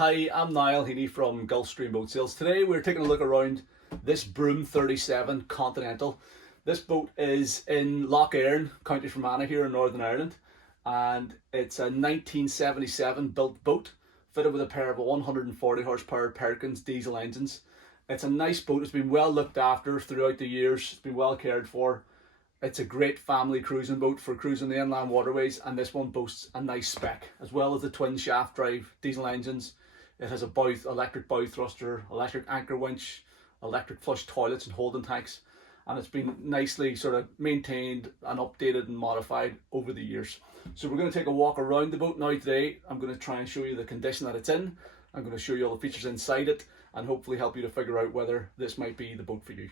Hi, I'm Niall Heaney from Gulfstream Boat Sales. Today we're taking a look around this Broom 37 Continental. This boat is in Lough Erne, County Fermanagh here in Northern Ireland, and it's a 1977 built boat fitted with a pair of 140 horsepower Perkins diesel engines. It's a nice boat. It's been well looked after throughout the years. It's been well cared for. It's a great family cruising boat for cruising the inland waterways, and this one boasts a nice spec, as well as the twin shaft drive diesel engines. It has a electric bow thruster, electric anchor winch, electric flush toilets and holding tanks, and it's been nicely sort of maintained and updated and modified over the years. So we're going to take a walk around the boat now today. I'm going to try and show you the condition that it's in. I'm going to show you all the features inside it and hopefully help you to figure out whether this might be the boat for you.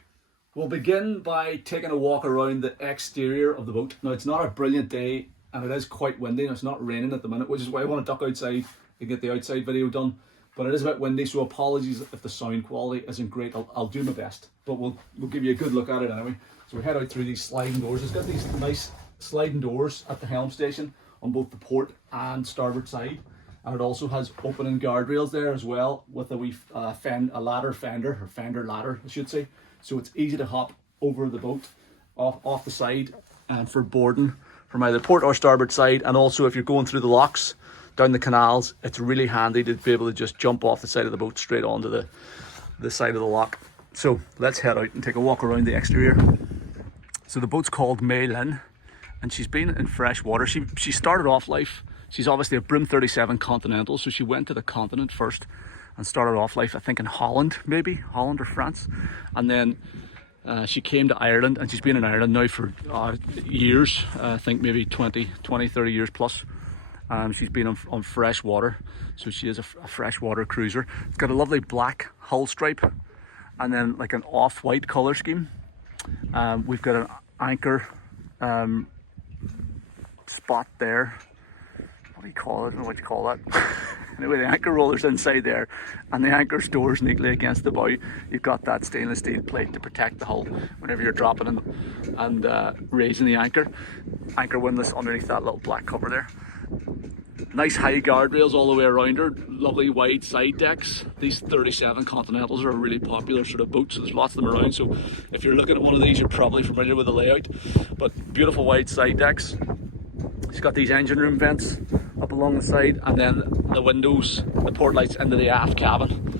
We'll begin by taking a walk around the exterior of the boat. Now, it's not a brilliant day and it is quite windy and it's not raining at the minute, which is why I want to duck outside and get the outside video done. But it is a bit windy, so apologies if the sound quality isn't great. I'll do my best, but we'll give you a good look at it anyway. So we head out through these sliding doors. It's got these nice sliding doors at the helm station on both the port and starboard side. And it also has opening guardrails there as well, with a wee fender ladder, I should say. So it's easy to hop over the boat off the side and for boarding from either port or starboard side. And also if you're going through the locks down the canals, it's really handy to be able to just jump off the side of the boat straight onto the side of the lock. So let's head out and take a walk around the exterior. So the boat's called May Lynn, and she's been in fresh water. She started off life, she's obviously a Broom 37 Continental, so she went to the continent first and started off life, I think in Holland or France. And then she came to Ireland, and she's been in Ireland now for years, I think maybe 20, 30 years plus. She's been on fresh water, so she is a freshwater cruiser. It's got a lovely black hull stripe and then like an off-white colour scheme. We've got an anchor spot there. What do you call it? I don't know what you call that. Anyway, the anchor roller's inside there, and the anchor stores neatly against the bow. You've got that stainless steel plate to protect the hull whenever you're dropping and raising the anchor. Anchor windlass underneath that little black cover there. Nice high guardrails all the way around her. Lovely wide side decks. These 37 Continentals are a really popular sort of boat, so there's lots of them around. So if you're looking at one of these, you're probably familiar with the layout. But beautiful wide side decks. She's got these engine room vents up along the side, and then the windows, the port lights into the aft cabin.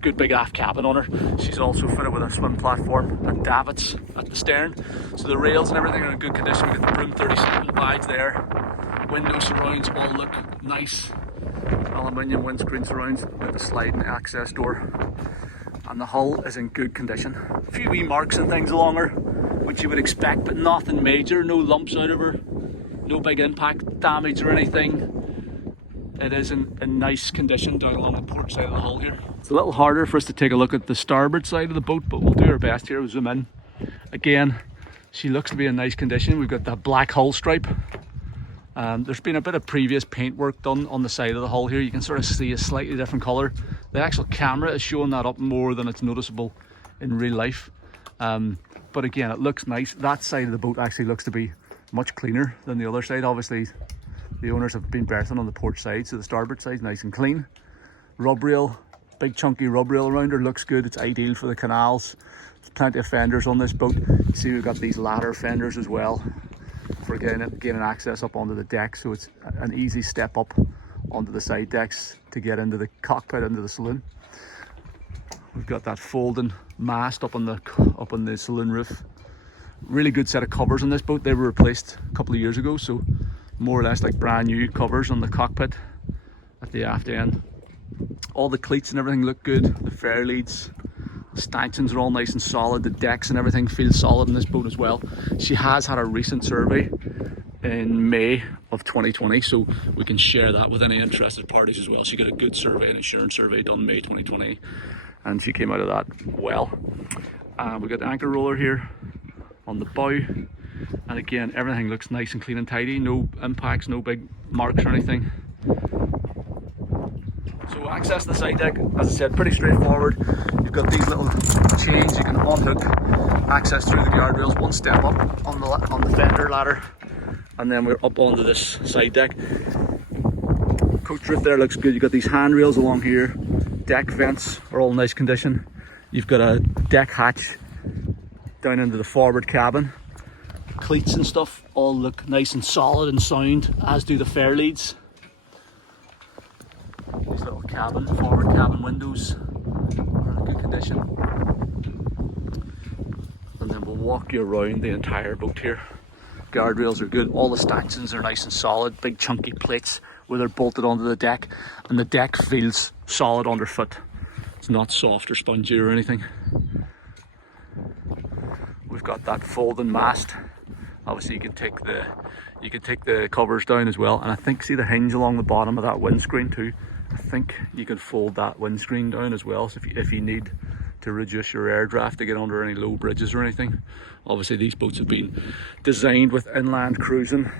Good big aft cabin on her. She's also fitted with a swim platform and davits at the stern. So the rails and everything are in good condition. We got the Broom 37 badge there. Window surrounds all look nice. Aluminium windscreen surrounds with the sliding access door. And the hull is in good condition. A few wee marks and things along her, which you would expect, but nothing major. No lumps out of her. No big impact damage or anything. It is in nice condition down along the port side of the hull here. It's a little harder for us to take a look at the starboard side of the boat, but we'll do our best here. We'll zoom in. Again, she looks to be in nice condition. We've got that black hull stripe. There's been a bit of previous paint work done on the side of the hull here. You can sort of see a slightly different colour. The actual camera is showing that up more than it's noticeable in real life. But again, it looks nice. That side of the boat actually looks to be much cleaner than the other side. Obviously, the owners have been berthing on the port side, so the starboard side's nice and clean. Rub rail, big chunky rub rail around her, looks good. It's ideal for the canals. There's plenty of fenders on this boat. You see we've got these ladder fenders as well for gaining access up onto the deck, so it's an easy step up onto the side decks to get into the cockpit, into the saloon. We've got that folding mast up on the saloon roof. Really good set of covers on this boat. They were replaced a couple of years ago, so more or less like brand new covers on the cockpit at the aft end. All the cleats and everything look good. The fair leads, the stanchions are all nice and solid. The decks and everything feel solid in this boat as well. She has had a recent survey in May of 2020, so we can share that with any interested parties as well. She got a good survey, an insurance survey done May 2020, and she came out of that well. We've got the anchor roller here on the bow, and again, everything looks nice and clean and tidy. No impacts, no big marks or anything. So access the side deck, as I said, pretty straightforward. You've got these little chains you can unhook, access through the guardrails, one step up on the fender ladder, and then we're up onto this side deck. coach roof there looks good. You've got these handrails along here. Deck vents are all in nice condition. You've got a deck hatch down into the forward cabin. Cleats and stuff all look nice and solid and sound, as do the fair leads. These little forward cabin windows are in good condition. And then we'll walk you around the entire boat here. Guardrails are good, all the stanchions are nice and solid, big chunky plates where they're bolted onto the deck, and the deck feels solid underfoot. It's not soft or spongy or anything. We've got that folding mast. Obviously you can take the covers down as well, and I think, see the hinge along the bottom of that windscreen too. I think you can fold that windscreen down as well, so if you need to reduce your air draft to get under any low bridges or anything. Obviously these boats have been designed with inland cruising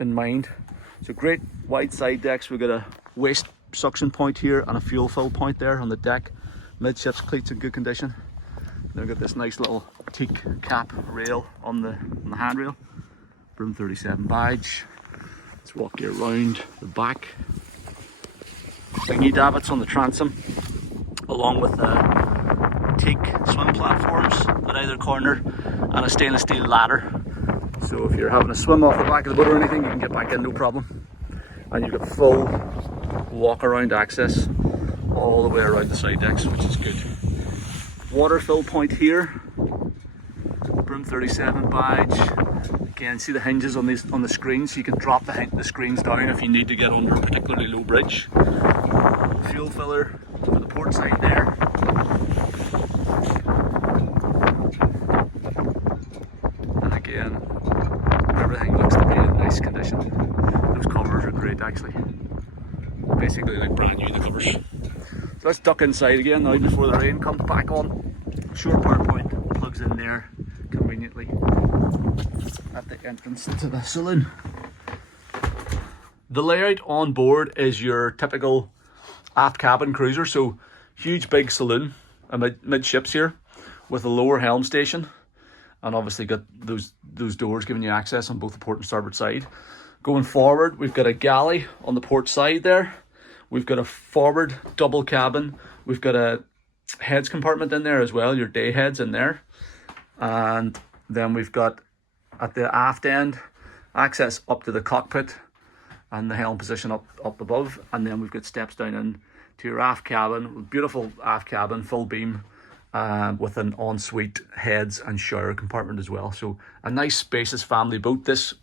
in mind. So great wide side decks. We've got a waste suction point here and a fuel fill point there on the deck. Midships cleats in good condition. Then we've got this nice little teak cap rail on the handrail. Broom 37 badge. Let's walk you around the back. Dinghy davits on the transom, along with teak swim platforms at either corner and a stainless steel ladder. So if you're having a swim off the back of the boat or anything, you can get back in no problem. And you've got full walk around access all the way around the side decks, which is good. Water fill point here. Broom 37 badge. Again, see the hinges on the screens, so you can drop the screens down if you need to get under a particularly low bridge. Fuel filler for the port side there. And again, everything looks to be in nice condition. Those covers are great actually. Basically like brand new, the covers. So let's duck inside again now before the rain comes back on. Shore power point plugs in there conveniently at the entrance to the saloon. The layout on board is your typical aft cabin cruiser, so huge big saloon midships here with a lower helm station, and obviously got those doors giving you access on both the port and starboard side. Going forward, we've got a galley on the port side there. We've got a forward double cabin. We've got a heads compartment in there as well, your day heads in there. And then we've got at the aft end access up to the cockpit and the helm position up above. And then we've got steps down in to your aft cabin, beautiful aft cabin, full beam, with an ensuite heads and shower compartment as well. So a nice spacious family boat. This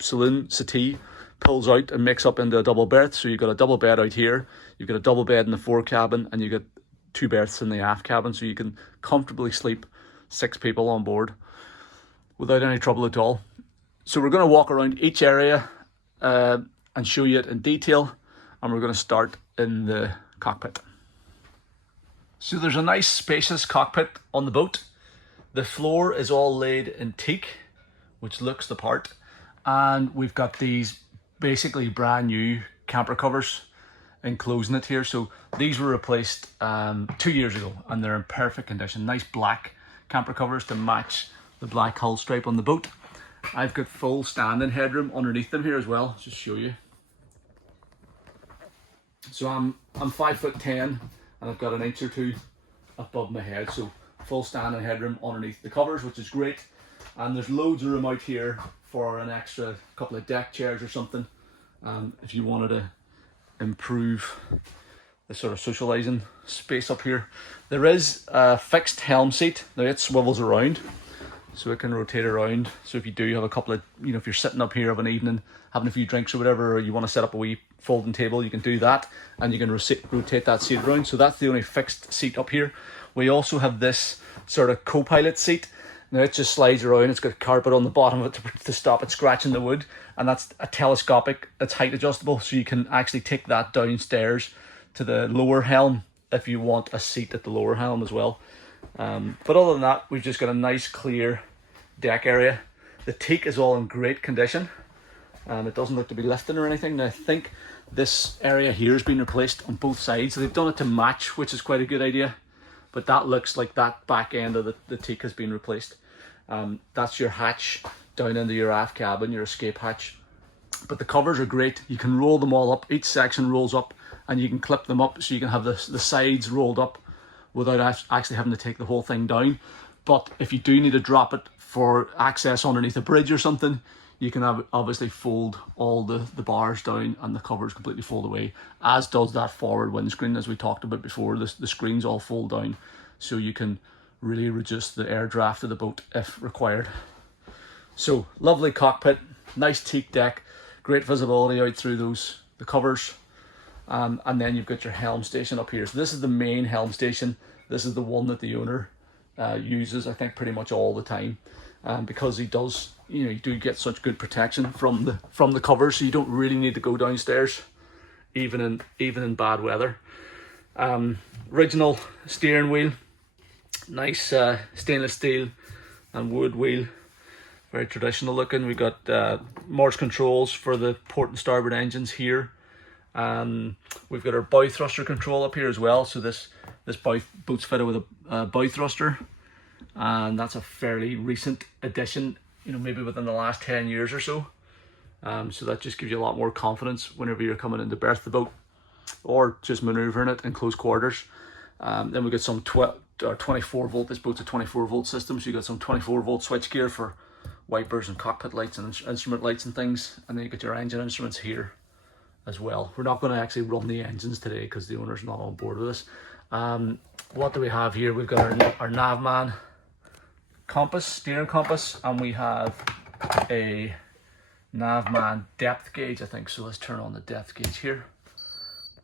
saloon settee pulls out and makes up into a double berth. So you've got a double bed out here, you've got a double bed in the fore cabin, and you've got 2 berths in the aft cabin, so you can comfortably sleep 6 people on board without any trouble at all. So we're going to walk around each area and show you it in detail, and we're going to start in the cockpit. So there's a nice spacious cockpit on the boat. The floor is all laid in teak, which looks the part, and we've got these basically brand new camper covers enclosing it here. So these were replaced 2 years ago, and they're in perfect condition. Nice black camper covers to match the black hull stripe on the boat. I've got full standing headroom underneath them here as well, just show you. So I'm 5'10", and I've got an inch or two above my head, so full standing headroom underneath the covers, which is great. And there's loads of room out here for an extra couple of deck chairs or something, if you wanted to improve the sort of socializing space up here. There is a fixed helm seat. Now it swivels around, so it can rotate around. So if you do have a couple of, if you're sitting up here of an evening having a few drinks or whatever, or you want to set up a wee folding table, you can do that, and you can rotate that seat around. So that's the only fixed seat up here. We also have this sort of co-pilot seat. Now it just slides around. It's got carpet on the bottom of it to stop it scratching the wood, and that's a telescopic, it's height adjustable, so you can actually take that downstairs to the lower helm if you want a seat at the lower helm as well. But other than that, we've just got a nice clear deck area. The teak is all in great condition, and it doesn't look to be lifting or anything. Now I think this area here has been replaced on both sides, so they've done it to match, which is quite a good idea. But that looks like that back end of the teak has been replaced. That's your hatch down into your aft cabin, your escape hatch. But the covers are great. You can roll them all up. Each section rolls up, and you can clip them up so you can have the sides rolled up without actually having to take the whole thing down. But if you do need to drop it for access underneath a bridge or something, you can obviously fold all the bars down and the covers completely fold away, as does that forward windscreen, as we talked about before. The screens all fold down, so you can really reduce the air draft of the boat if required. So lovely cockpit, nice teak deck, great visibility out through the covers. And then you've got your helm station up here. So this is the main helm station. This is the one that the owner uses, I think, pretty much all the time, because he does, you do get such good protection from the covers, so you don't really need to go downstairs, even in bad weather. Original steering wheel, nice stainless steel and wood wheel, very traditional looking. We got Morse controls for the port and starboard engines here. We've got our bow thruster control up here as well. So this boat's fitted with a bow thruster, and that's a fairly recent addition, maybe within the last 10 years or so. So that just gives you a lot more confidence whenever you're coming in to berth the boat or just maneuvering it in close quarters. Then we got some 24 volt. This boat's a 24 volt system, so you got some 24 volt switch gear for wipers and cockpit lights and instrument lights and things. And then you got your engine instruments here as well. We're not going to actually run the engines today because the owner's not on board with us. What do we have here? We've got our Navman compass, steering compass, and we have a Navman depth gauge, I think. So let's turn on the depth gauge here.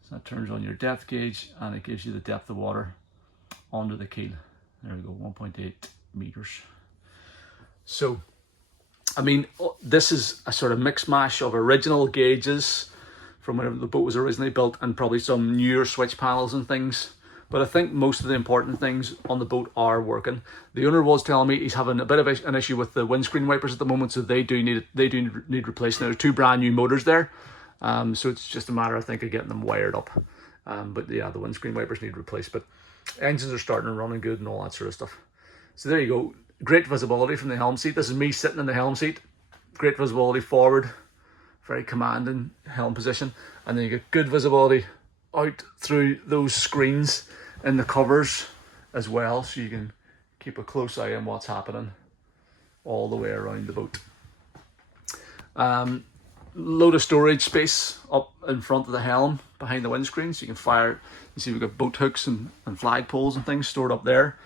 So that turns on your depth gauge, and it gives you the depth of water under the keel. There we go, 1.8 meters. So, I mean, this is a sort of mix mash of original gauges from whenever the boat was originally built, and probably some newer switch panels and things. But I think most of the important things on the boat are working. The owner was telling me he's having a bit of an issue with the windscreen wipers at the moment, so they do need replacing. There's 2 brand new motors there, so it's just a matter, I think, of getting them wired up. But yeah, the windscreen wipers need replaced. But engines are starting and running good and all that sort of stuff. So there you go. Great visibility from the helm seat. This is me sitting in the helm seat. Great visibility forward, very commanding helm position, and then you get good visibility out through those screens in the covers as well, so you can keep a close eye on what's happening all the way around the boat. Load of storage space up in front of the helm behind the windscreen, so you can fire. You see we've got boat hooks and flag poles and things stored up there.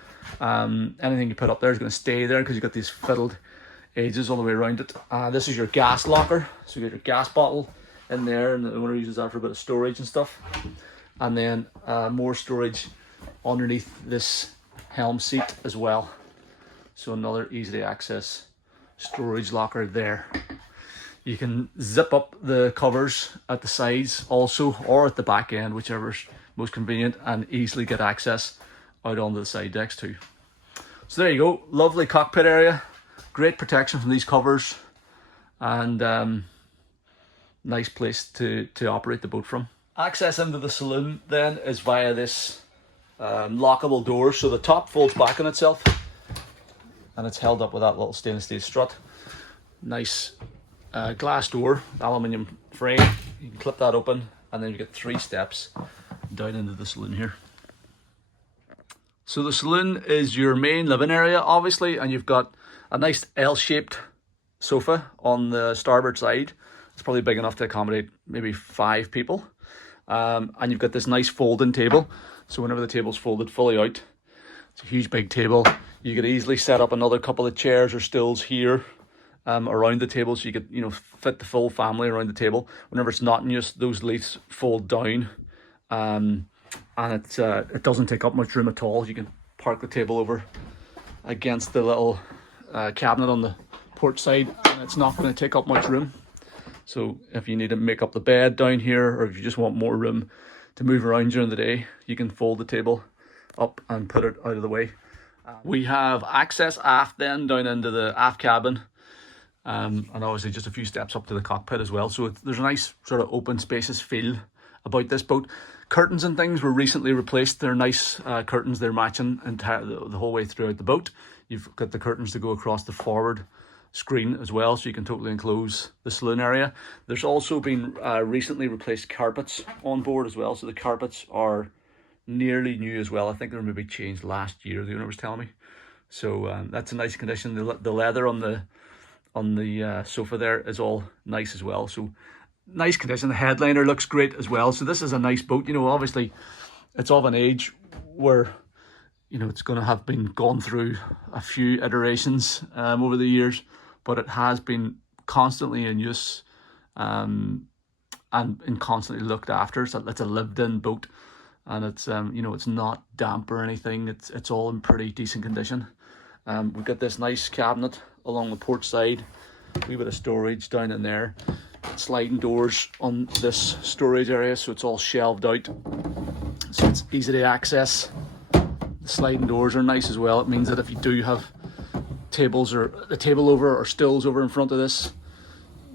Anything you put up there is going to stay there because you've got these fiddled edges all the way around it. This is your gas locker, so you get your gas bottle in there, and the owner uses that for a bit of storage and stuff. And then more storage underneath this helm seat as well, so another easily access storage locker there. You can zip up the covers at the sides also, or at the back end, whichever's most convenient, and easily get access out onto the side decks too. So there you go, lovely cockpit area, great protection from these covers, and nice place to operate the boat from. Access into the saloon then is via this lockable door. So the top folds back on itself, and it's held up with that little stainless steel strut. Nice glass door, aluminium frame. You can clip that open, and then you get 3 steps down into the saloon here. So the saloon is your main living area, obviously, and you've got a nice L-shaped sofa on the starboard side. It's probably big enough to accommodate maybe 5 people. And you've got this nice folding table, so whenever the table's folded fully out, it's a huge big table. You could easily set up another couple of chairs or stools here around the table, so you could fit the full family around the table. Whenever it's not in use, those leaves fold down, and it doesn't take up much room at all. You can park the table over against the little cabinet on the port side, and it's not going to take up much room. So if you need to make up the bed down here, or if you just want more room to move around during the day, you can fold the table up and put it out of the way. We have access aft then down into the aft cabin, and obviously just a few steps up to the cockpit as well. So there's a nice sort of open spacious feel about this boat. Curtains and things were recently replaced. They're nice curtains. They're matching the whole way throughout the boat. You've got the curtains to go across the forward screen as well, so you can totally enclose the saloon area. There's also been recently replaced carpets on board as well, so the carpets are nearly new as well. I think they were maybe changed last year, the owner was telling me. So that's a nice condition. The leather on the sofa there is all nice as well. So nice condition. The headliner looks great as well. So this is a nice boat. You know, obviously it's of an age where, you know, it's going to have been gone through a few iterations over the years, but it has been constantly in use and constantly looked after. So it's a lived-in boat, and it's you know, it's not damp or anything. It's all in pretty decent condition. We've got this nice cabinet along the port side, a wee bit of storage down in there, sliding doors on this storage area, so it's all shelved out, so it's easy to access. The sliding doors are nice as well. It means that if you do have tables or a table over or stools over in front of this,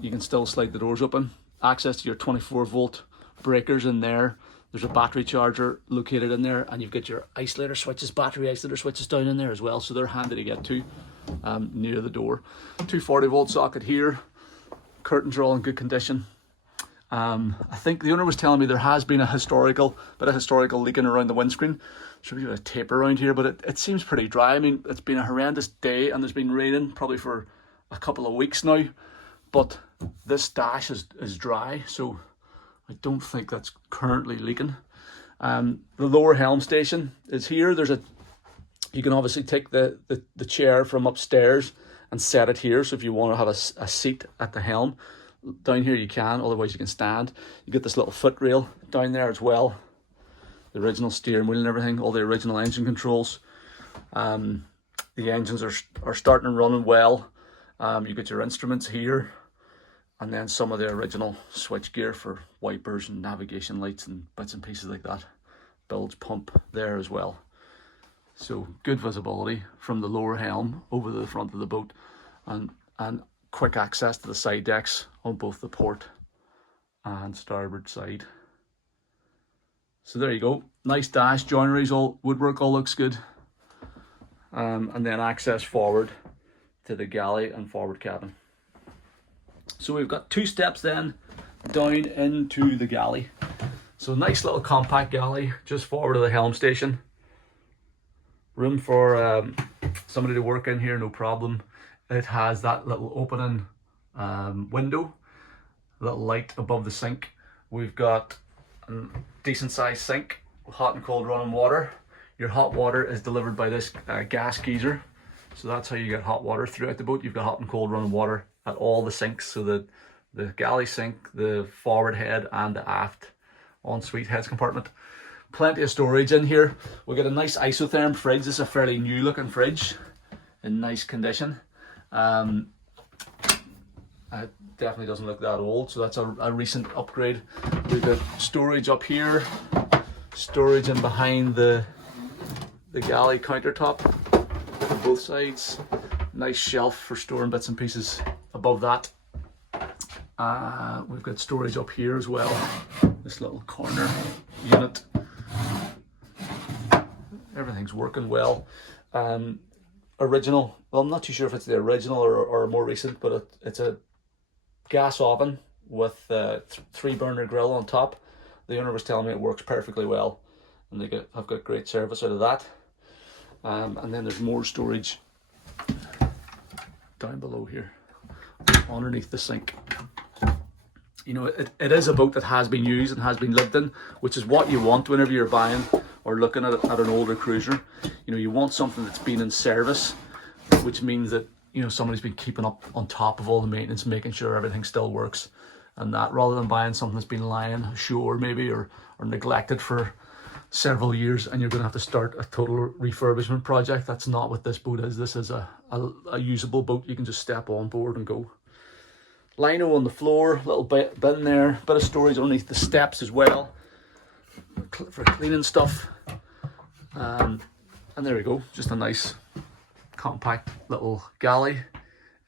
you can still slide the doors open. Access to your 24-volt breakers in there. There's a battery charger located in there, and you've got your isolator switches, battery isolator switches down in there as well, so they're handy to get to near the door. 240-volt socket here. Curtains are all in good condition. I think the owner was telling me there has been a historical leaking around the windscreen. Should be a tape around here, but it seems pretty dry. I mean, it's been a horrendous day, and there's been raining probably for a couple of weeks now, but this dash is dry, so I don't think that's currently leaking. The lower helm station is here. You can obviously take the chair from upstairs and set it here. So if you want to have a seat at the helm, down here you can, otherwise you can stand. You get this little footrail down there as well. The original steering wheel and everything, all the original engine controls. The engines are starting and running well. You get your instruments here, and then some of the original switch gear for wipers and navigation lights and bits and pieces like that. Bilge pump there as well. So good visibility from the lower helm over to the front of the boat, and quick access to the side decks on both the port and starboard side. So there you go. Nice dash, joineries, all woodwork, all looks good. And then access forward to the galley and forward cabin. So we've got 2 steps then down into the galley. So nice little compact galley just forward of the helm station. Room for somebody to work in here, no problem. It has that little opening window, little light above the sink. We've got a decent sized sink with hot and cold running water. Your hot water is delivered by this gas geyser. So that's how you get hot water throughout the boat. You've got hot and cold running water at all the sinks, so that the galley sink, the forward head, and the aft ensuite heads compartment. Plenty of storage in here. We've got a nice isotherm fridge. This is a fairly new looking fridge in nice condition. It definitely doesn't look that old, so that's a recent upgrade. We've got storage up here, storage in behind the galley countertop on both sides. Nice shelf for storing bits and pieces above that. We've got storage up here as well. This little corner unit. Everything's working well. Original, well, I'm not too sure if it's the original or more recent, but it's a gas oven with a 3-burner grill on top. The owner was telling me it works perfectly well, and have got great service out of that. And then there's more storage down below here, underneath the sink. You know, it is a boat that has been used and has been lived in, which is what you want whenever you're buying or looking at an older cruiser. You know, you want something that's been in service, which means that, you know, somebody's been keeping up on top of all the maintenance, making sure everything still works, and that, rather than buying something that's been lying ashore maybe or neglected for several years, and you're going to have to start a total refurbishment project. That's not what this boat is. This is a usable boat. You can just step on board and go. Lino on the floor, little bin there, bit of storage underneath the steps as well for cleaning stuff. And there we go, just a nice compact little galley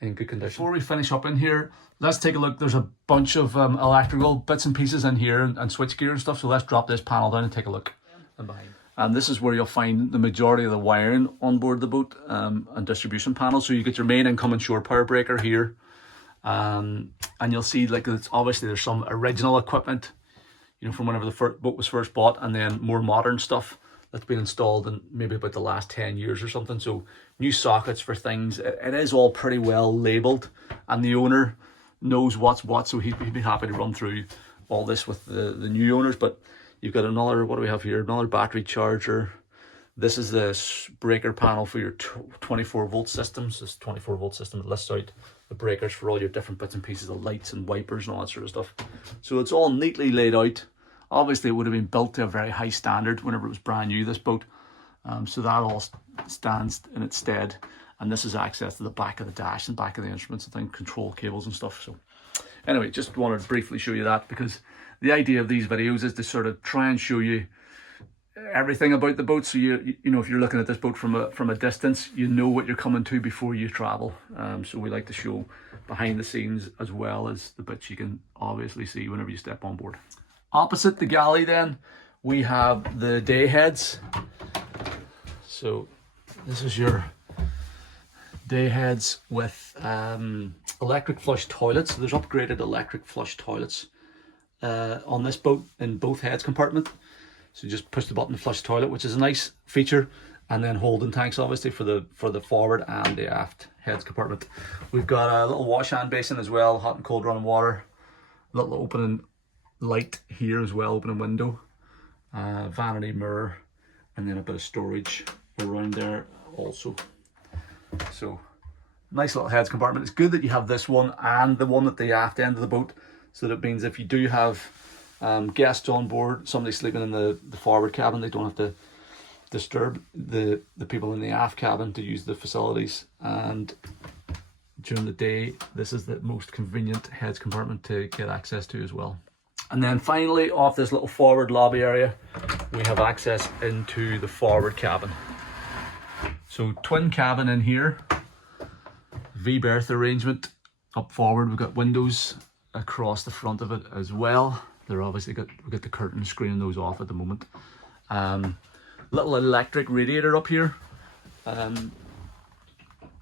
in good condition. Before we finish up in here, let's take a look. There's a bunch of electrical bits and pieces in here and switchgear and stuff, so let's drop this panel down and take a look. And this is where you'll find the majority of the wiring on board the boat, and distribution panels. So you get your main incoming shore power breaker here. And you'll see, like, it's obviously there's some original equipment, you know, from whenever the boat was first bought, and then more modern stuff that's been installed in maybe about the last 10 years or something. So new sockets for things. It is all pretty well labeled, and the owner knows what's what, so he'd be happy to run through all this with the new owners. But you've got another, what do we have here? Another battery charger. This is the breaker panel for your 24 volt systems. This 24 volt system that lists out the breakers for all your different bits and pieces of lights and wipers and all that sort of stuff. So it's all neatly laid out. Obviously it would have been built to a very high standard whenever it was brand new, this boat. So that all stands in its stead. And this is access to the back of the dash and back of the instruments and things, control cables and stuff. So anyway, just wanted to briefly show you that, because the idea of these videos is to sort of try and show you everything about the boat. So you know, if you're looking at this boat from a distance, you know what you're coming to before you travel. So we like to show behind the scenes as well as the bits you can obviously see whenever you step on board. Opposite the galley then, we have the day heads. So this is your day heads with electric flush toilets. So there's upgraded electric flush toilets on this boat in both heads compartment. So you just push the button to flush the toilet, which is a nice feature. And then holding tanks obviously for the forward and the aft heads compartment. We've got a little wash hand basin as well, hot and cold running water, little opening light here as well, opening window, vanity mirror, and then a bit of storage around there also. So nice little heads compartment. It's good that you have this one and the one at the aft end of the boat, so that means if you do have guests on board, somebody sleeping in the forward cabin, they don't have to disturb the people in the aft cabin to use the facilities. And during the day, this is the most convenient heads compartment to get access to as well. And then finally, off this little forward lobby area, we have access into the forward cabin. So twin cabin in here, V-berth arrangement up forward. We've got windows across the front of it as well. They're obviously we've got the curtains screening those off at the moment. Little electric radiator up here,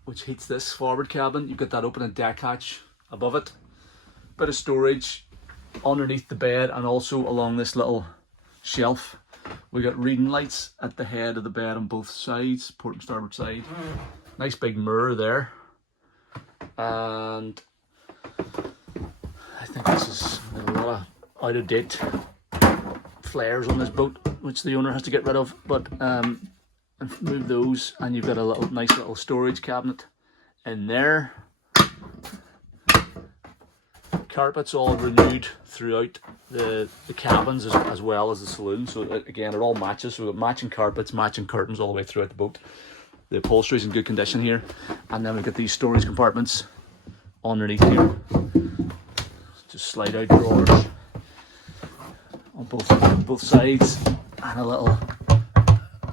which heats this forward cabin. You've got that opening deck hatch above it. Bit of storage underneath the bed, and also along this little shelf. We got reading lights at the head of the bed on both sides, port and starboard side. Nice big mirror there. And I think this is a lot of out of date flares on this boat, which the owner has to get rid of, but move those, and you've got a nice little storage cabinet in there. Carpets all renewed throughout the cabins as well as the saloon. So again, it all matches. So we've got matching carpets, matching curtains all the way throughout the boat. The upholstery is in good condition here. And then we've got these storage compartments underneath here. Just slide out drawers on both sides, and a little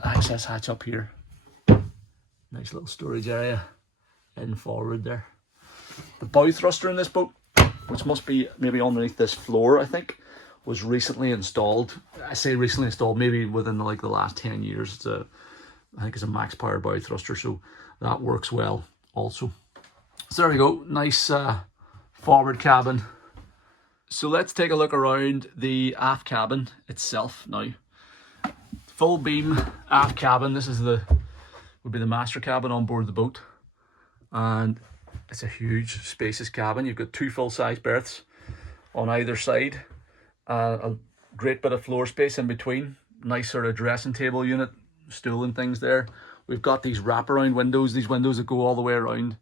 access hatch up here. Nice little storage area in forward there. The bow thruster in this boat, which must be maybe underneath this floor, I think, was recently installed. I say recently installed, maybe within the last 10 years. I think it's a max power bow thruster, so that works well also. So there we go, nice forward cabin. So let's take a look around the aft cabin itself now. Full beam aft cabin. This is would be the master cabin on board the boat, and it's a huge spacious cabin. You've got two full-size berths on either side, a great bit of floor space in between, nice sort of dressing table unit, stool and things there. We've got these wraparound windows, these windows that go all the way around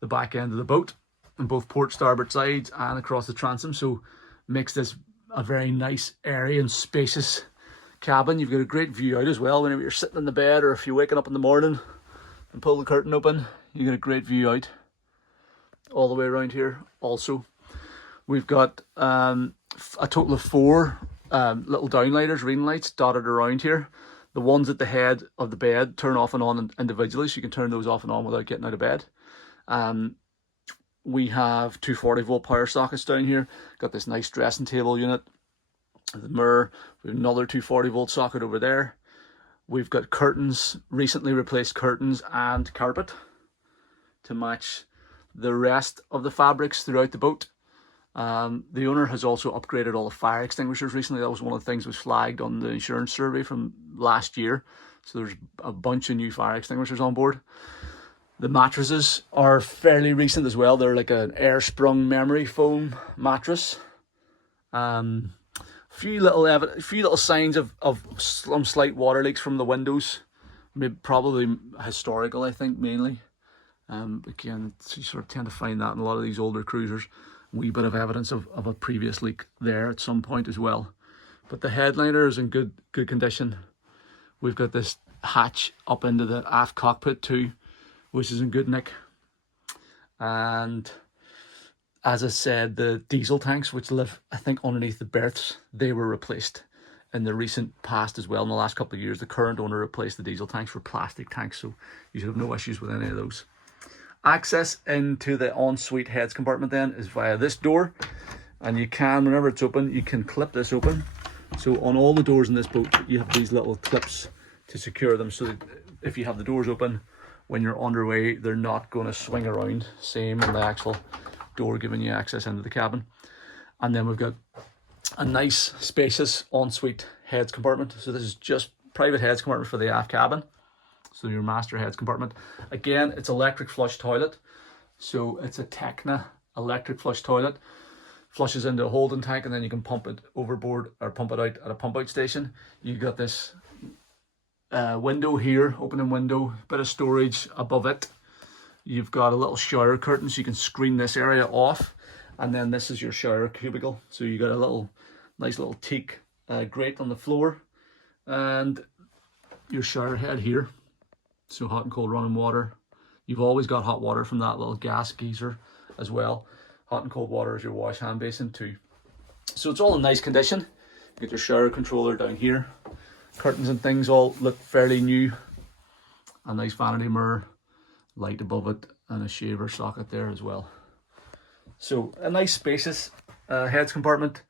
the back end of the boat on both port starboard sides and across the transom, so makes this a very nice, airy and spacious cabin. You've got a great view out as well whenever you're sitting in the bed, or if you're waking up in the morning and pull the curtain open, you get a great view out all the way around here. Also, we've got a total of 4 little downlighters, reading lights dotted around here. The ones at the head of the bed turn off and on individually, so you can turn those off and on without getting out of bed. We have 240 volt power sockets down here. Got this nice dressing table unit, the mirror. We have another 240 volt socket over there. We've got curtains, recently replaced curtains and carpet to match the rest of the fabrics throughout the boat. The owner has also upgraded all the fire extinguishers recently. That was one of the things that was flagged on the insurance survey from last year. So there's a bunch of new fire extinguishers on board. The mattresses are fairly recent as well. They're like an air sprung memory foam mattress. Few little signs of some slight water leaks from the windows. Maybe, probably historical, I think, mainly. Again, you sort of tend to find that in a lot of these older cruisers. A wee bit of evidence of a previous leak there at some point as well. But the headliner is in good condition. We've got this hatch up into the aft cockpit too, which is in good nick. And as I said, the diesel tanks, which live, I think, underneath the berths, they were replaced in the recent past as well. In the last couple of years, the current owner replaced the diesel tanks for plastic tanks, so you should have no issues with any of those. Access into the ensuite heads compartment then is via this door, and you can, whenever it's open, you can clip this open. So on all the doors in this boat, you have these little clips to secure them, so that if you have the doors open when you're underway, they're not going to swing around. Same on the actual door giving you access into the cabin. And then we've got a nice spacious ensuite heads compartment. So this is just private heads compartment for the aft cabin. So your master heads compartment. Again, it's electric flush toilet. So it's a Techna electric flush toilet. Flushes into a holding tank, and then you can pump it overboard or pump it out at a pump out station. You've got this window here, opening window, bit of storage above it. You've got a little shower curtain, so you can screen this area off, and then this is your shower cubicle. So you got a nice little teak grate on the floor, and your shower head here. So hot and cold running water. You've always got hot water from that little gas geyser as well. Hot and cold water is your wash hand basin too. So it's all in nice condition. You get your shower controller down here. Curtains and things all look fairly new. A nice vanity mirror, light above it, and a shaver socket there as well. So a nice spacious heads compartment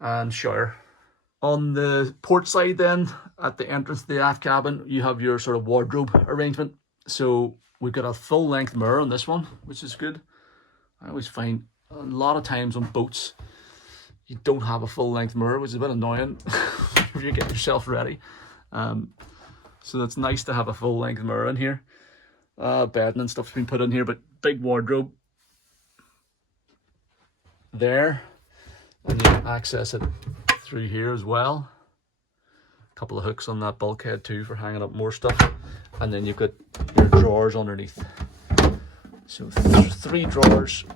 and shower. On the port side then, at the entrance to the aft cabin, you have your sort of wardrobe arrangement. So we've got a full length mirror on this one, which is good. I always find a lot of times on boats, you don't have a full length mirror, which is a bit annoying if you get yourself ready. So that's nice to have a full length mirror in here. Bedding and stuff's been put in here, but big wardrobe there, and you can access it through here as well. A couple of hooks on that bulkhead too for hanging up more stuff, and then you've got your drawers underneath. So three drawers,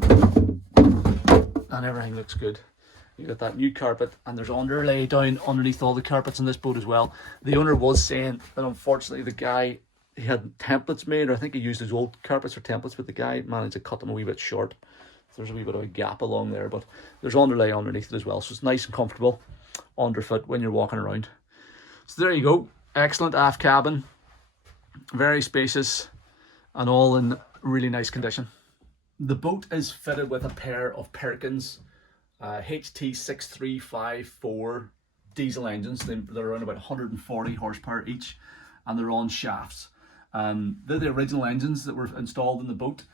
and everything looks good. You got that new carpet, and there's underlay down underneath all the carpets in this boat as well. The owner was saying that unfortunately the guy, he had templates made, or I think he used his old carpets for templates, but the guy managed to cut them a wee bit short. So there's a wee bit of a gap along there, but there's underlay underneath it as well, so it's nice and comfortable underfoot when you're walking around. So there you go. Excellent aft cabin, very spacious, and all in really nice condition. The boat is fitted with a pair of Perkins HT6354 diesel engines. They're around about 140 horsepower each, and they're on shafts. They're the original engines that were installed in the boat.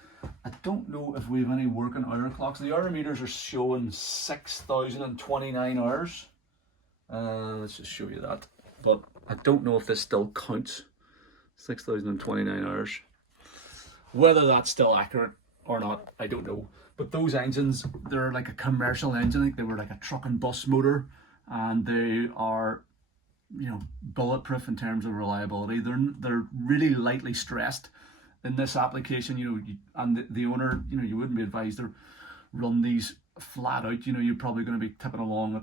I don't know if we have any working hour clocks. The hour meters are showing 6,029 hours. Let's just show you that. But I don't know if this still counts. 6,029 hours. Whether that's still accurate or not, I don't know. But those engines, they're like a commercial engine. I think they were like a truck and bus motor, and they are, you know, bulletproof in terms of reliability. They're really lightly stressed in this application, you know, and the owner, you know, you wouldn't be advised to run these flat out. You know, you're probably going to be tipping along at,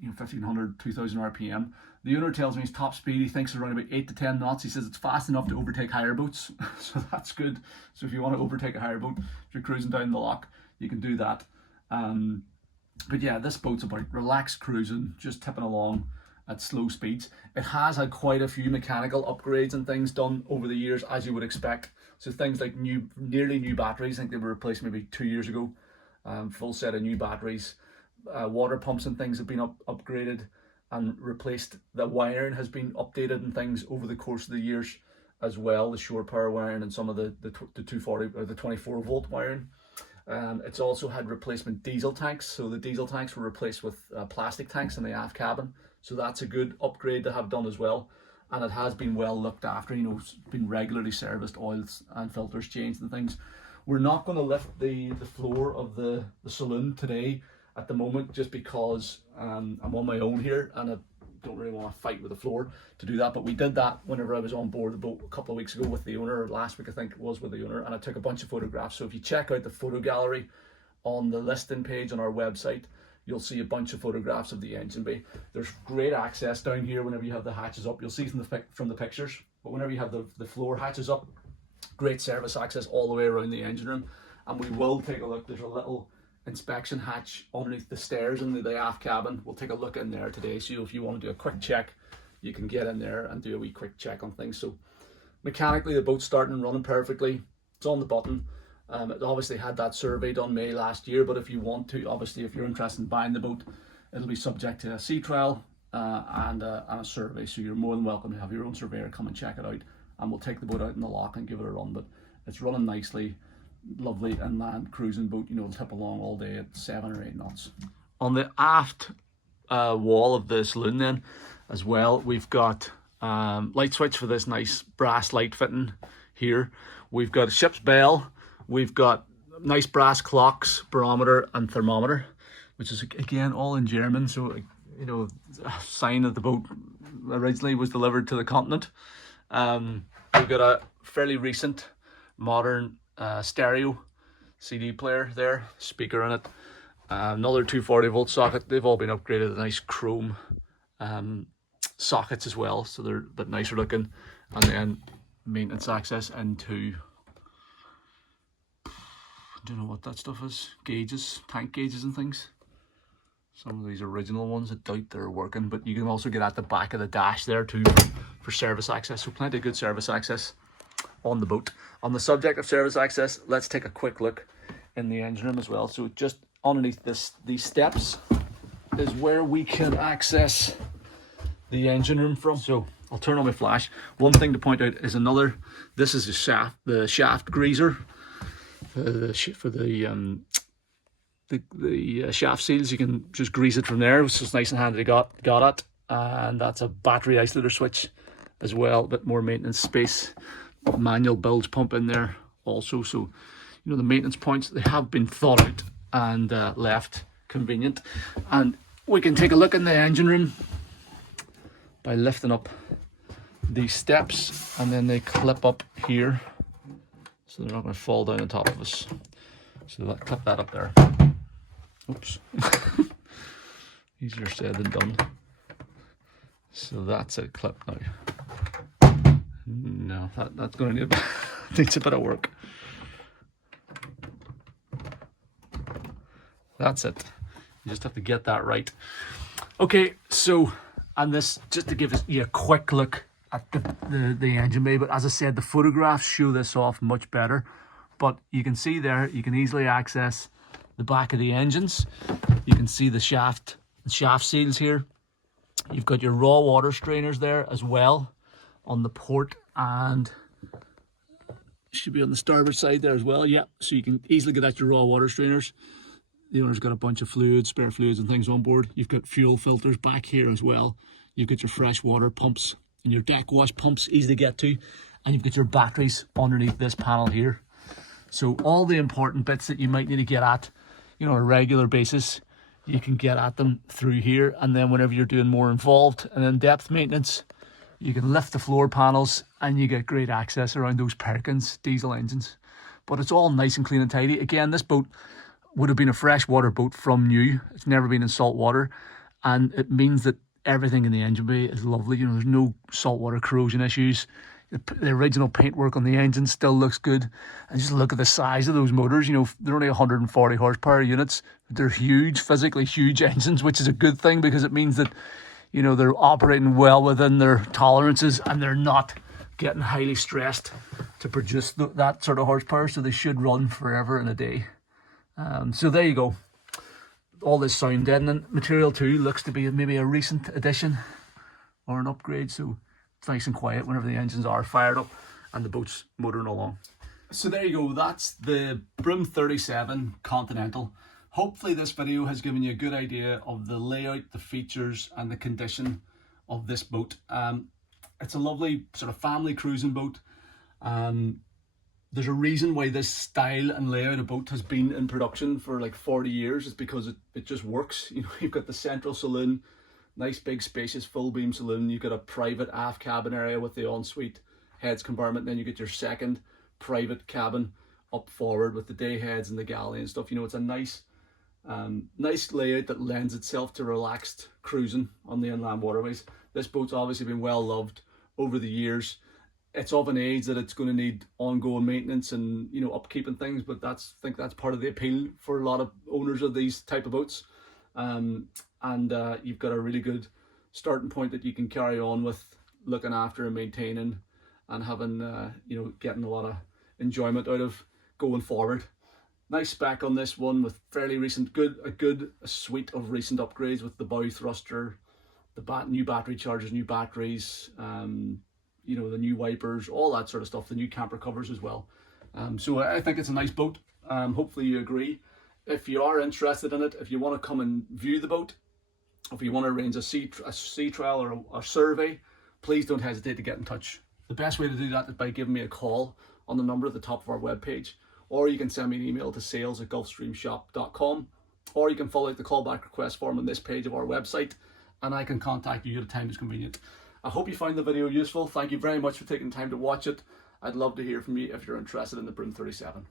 you know, 1,500, 2,000 RPM. The owner tells me his top speed, he thinks, is around about 8 to 10 knots. He says it's fast enough to overtake higher boats, so that's good. So if you want to overtake a higher boat, if you're cruising down the loch, you can do that. But yeah, this boat's about relaxed cruising, just tipping along at slow speeds. It has had quite a few mechanical upgrades and things done over the years, as you would expect. So things like nearly new batteries. I think they were replaced maybe 2 years ago. Full set of new batteries. Water pumps and things have been upgraded. and replaced. The wiring has been updated and things over the course of the years as well, the shore power wiring and some of the 240 or the 24 volt wiring. It's also had replacement diesel tanks, so the diesel tanks were replaced with plastic tanks in the aft cabin, so that's a good upgrade to have done as well. And it has been well looked after, you know, it's been regularly serviced, oils and filters changed and things. We're not going to lift the floor of the saloon today at the moment, just because I'm on my own here and I don't really want to fight with the floor to do that. But we did that whenever I was on board the boat a couple of weeks ago with the owner, or last week I think it was with the owner, and I took a bunch of photographs. So if you check out the photo gallery on the listing page on our website, you'll see a bunch of photographs of the engine bay. There's great access down here whenever you have the hatches up. You'll see from the pictures, but whenever you have the floor hatches up, great service access all the way around the engine room. And we will take a look. There's a little inspection hatch underneath the stairs in the aft cabin. We'll take a look in there today, so if you want to do a quick check, you can get in there and do a wee quick check on things. So mechanically the boat's starting and running perfectly. It's on the button. It obviously had that survey done May last year, but if you want to, obviously if you're interested in buying the boat, it'll be subject to a sea trial and a survey, so you're more than welcome to have your own surveyor come and check it out, and we'll take the boat out in the lock and give it a run. But it's running nicely, lovely inland cruising boat, you know, it'll tip along all day at 7 or 8 knots. On the aft wall of the saloon then as well, we've got light switch for this nice brass light fitting here. We've got a ship's bell. We've got nice brass clocks, barometer and thermometer, which is again all in German, so you know, a sign that the boat originally was delivered to the continent. We've got a fairly recent modern stereo CD player there, speaker in it, another 240 volt socket. They've all been upgraded to nice chrome sockets as well, so they're a bit nicer looking. And then maintenance access into, I don't know what that stuff is, gauges, tank gauges and things. Some of these original ones, I doubt they're working, but you can also get at the back of the dash there too for service access, so plenty of good service access on the boat. On the subject of service access, let's take a quick look in the engine room as well. So just underneath these steps is where we can access the engine room from. So I'll turn on my flash. One thing to point out is this is the shaft greaser for the shaft seals. You can just grease it from there, which is nice and handy to got it. And that's a battery isolator switch as well, a bit more maintenance space. Manual bilge pump in there also, so you know the maintenance points, they have been thought out and left convenient. And we can take a look in the engine room by lifting up these steps, and then they clip up here so they're not going to fall down on top of us. So clip that up there. Oops. Easier said than done. So that's it, clip now. No, that's going to need needs a bit of work. That's it. You just have to get that right. Okay, so, and this, just to give you a quick look at the engine bay, but as I said, the photographs show this off much better. But you can see there, you can easily access the back of the engines. You can see the shaft seals here. You've got your raw water strainers there as well on the port, and should be on the starboard side there as well. Yeah, so you can easily get at your raw water strainers. The owner's got a bunch of fluids, spare fluids and things on board. You've got fuel filters back here as well. You've got your fresh water pumps and your deck wash pumps, easy to get to. And you've got your batteries underneath this panel here. So all the important bits that you might need to get at, you know, on a regular basis, you can get at them through here. And then whenever you're doing more involved and in-depth maintenance, you can lift the floor panels and you get great access around those Perkins diesel engines. But it's all nice and clean and tidy. Again, this boat would have been a freshwater boat from new. It's never been in salt water. And it means that everything in the engine bay is lovely. You know, there's no saltwater corrosion issues. The original paintwork on the engine still looks good. And just look at the size of those motors. You know, they're only 140 horsepower units. They're huge, physically huge engines, which is a good thing because it means that, you know, they're operating well within their tolerances and they're not getting highly stressed to produce that sort of horsepower. So they should run forever and a day. So there you go. all this sound deadening material too looks to be maybe a recent addition or an upgrade, so it's nice and quiet whenever the engines are fired up and the boat's motoring along. So there you go, that's the Broom 37 Continental. Hopefully this video has given you a good idea of the layout, the features and the condition of this boat. It's a lovely sort of family cruising boat. There's a reason why this style and layout of boat has been in production for like 40 years. It's because it just works. You know, you've got the central saloon, nice big spacious full beam saloon. You've got a private aft cabin area with the ensuite heads compartment. Then you get your second private cabin up forward with the day heads and the galley and stuff. You know, it's a nice layout that lends itself to relaxed cruising on the inland waterways. This boat's obviously been well loved over the years. It's of an age that it's going to need ongoing maintenance and, you know, upkeep and things, but I think that's part of the appeal for a lot of owners of these type of boats. You've got a really good starting point that you can carry on with looking after and maintaining and having, you know, getting a lot of enjoyment out of going forward. Nice spec on this one with fairly recent, a suite of recent upgrades with the bow thruster, the new battery chargers, new batteries, you know, the new wipers, all that sort of stuff, the new camper covers as well. So I think it's a nice boat. Hopefully you agree. If you are interested in it, if you want to come and view the boat, if you want to arrange a sea trial or a survey, please don't hesitate to get in touch. The best way to do that is by giving me a call on the number at the top of our webpage, or you can send me an email to sales@gulfstreamshop.com, or you can follow the callback request form on this page of our website, and I can contact you at a time that's convenient. I hope you found the video useful. Thank you very much for taking time to watch it. I'd love to hear from you if you're interested in the Broom 37.